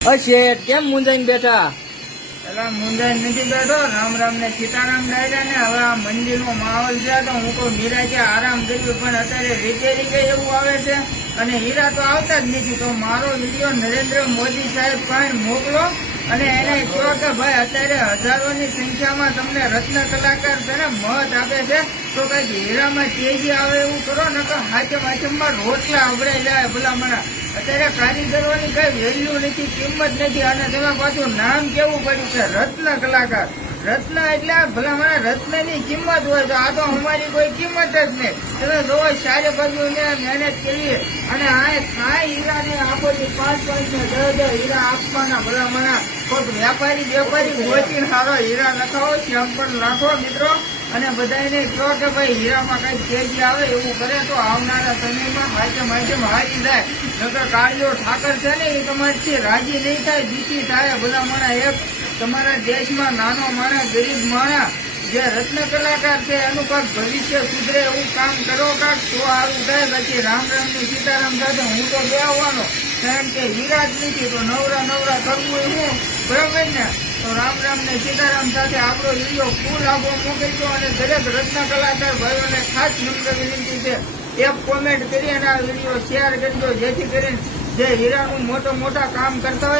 શેઠ કેમ મુંજાઈને બેઠા? પેલા મુંજાઈ નથી બેઠો. રામ રામ ને સીતારામ ડાયરા ને હવે આ મંદિર નો માહોલ છે તો હું તો નિરાજે આરામ કર્યું, પણ અત્યારે રિપેરિંગ એવું આવે છે અને હીરા તો આવતા જ નથી. તો મારો વિડીયો નરેન્દ્ર મોદી સાહેબ પાસે મોકલો અને એને કહો કે ભાઈ અત્યારે હજારોની સંખ્યામાં તમને રત્ન કલાકાર છે ને મત આપે છે તો કઈક હીરામાં તેજી આવે એવું કરો, નકર હાચમ રોટલા અવડાઈ જાય ભલામણા. અત્યારે કારીગરોની કઈ વેલ્યુ નથી, કિંમત નથી. અને તમે પાછું નામ કેવું પડ્યું છે રત્ન કલાકાર. રત્ન એટલે ભલામણા રત્નની કિંમત હોય તો આ તો અમારી કોઈ કિંમત જ નહીં. તમે રોજ સારે બાજુ મહેનત કરીએ અને આ કાંઈ હીરા ને આપો 5-5 ને 10 હીરા આપવાના ભલામણા. કોઈ વેપારી ગોચીને સારો હીરા નખાવો, સેમ્પલ નાખો મિત્રો, અને બધાને કહો કે ભાઈ હીરામાં કઈ તેજી આવે એવું કરે તો આવનારા સમયમાં હાચમ હારી જાય. નકર કાળીઓ ઠાકર છે ને એ તમારી રાજી નહીં થાય, દુઃખી થાય ભલામણા. એક તમારા દેશમાં નાનો માણસ, ગરીબ માણસ જે રત્ન કલાકાર છે એનું કાંઈક ભવિષ્ય સુધરે એવું કામ કરો કાંક તો સારું થાય. પછી રામ રામ ની સીતારામ સાથે હું તો બે આવવાનો, કારણ કે હીરા જ નથી તો નવરા કરવું એ હું બરાબર ને. તો રામ રામ ને સીતારામ સાથે આપણો વિડીયો ફૂલ આખો મોકલજો અને દરેક રત્ન કલાકાર ભાઈઓને ખાસ નમ્ર વિનંતી છે એક કોમેન્ટ કરી અને આ વિડીયો શેર કરજો, જેથી કરીને જે હીરાનું મોટા કામ કરતા હોય